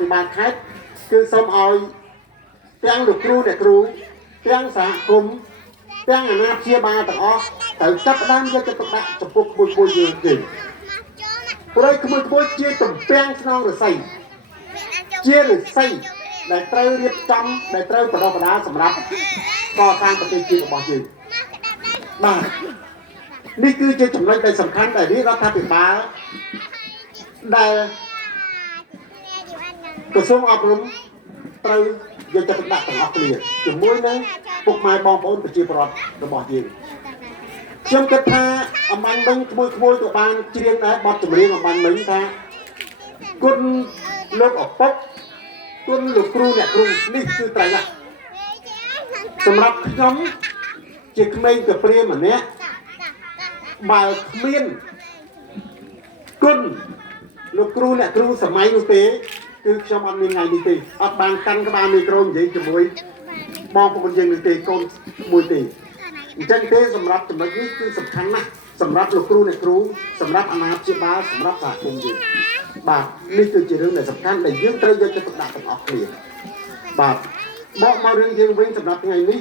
ពីបានខេត្តគឺសូមឲ្យទាំងលោកគ្រូអ្នកគ្រូទាំងសហគមន៍ទាំងអាណាព្យាបាលទាំងអស់ត្រូវចាប់ផ្ដើមយកចិត្តទុកដាក់ចំពោះក្មួយយើងទេព្រោះក្មួយជាទំពាំងស្នងរស័យជារស័យដែលត្រូវរៀបចំដែលត្រូវបដិបដាសម្រាប់កសាងប្រទេសជាតិរបស់យើងបាទនេះគឺជាចំណុចដែលសំខាន់ដែលរដ្ឋាភិបាលដែលក្រសួងអប់រំត្រូវយកចិត្តទុកដាក់ទាំងអស់គ្នាជាមួយនឹងពុកម៉ែបងប្អូនប្រជាពលរដ្ឋរបស់យើងខ្ញុំគិតថាអំបញ្ញមិញក្មួយក៏បានច្រៀងដែរបទចម្រៀងអំបញ្ញមិញថាគុណលោកឪពុកគុណលោកគ្រូអ្នកគ្រូនេះគឺត្រូវណាស់សម្រាប់ខ្ញុំជាក្មេងកាព្រាម្នាក់បើគ្មានគុណលោកគ្រូអ្នកគ្រូសម័យនោះទេគឺខ្ញុំអត់មានថ្ងៃនេះទេអត់បានកាន់ក្បាលមីក្រូនិយាយជាមួយបងប្អូនយើងនេះទេកូនមួយទេអញ្ចឹងទេសម្រាប់ចំណុចនេះគឺសំខាន់ណាស់សម្រាប់លោកគ្រូអ្នកគ្រូសម្រាប់អាណាព្យាបាលសម្រាប់សហគមន៍យើងបាទនេះគឺជារឿងដែលសំខាន់ដែលយើងត្រូវយកចិត្តទុកដាក់ទាំងអស់គ្នាបាទបកមករឿងយើងវិញសម្រាប់ថ្ងៃនេះ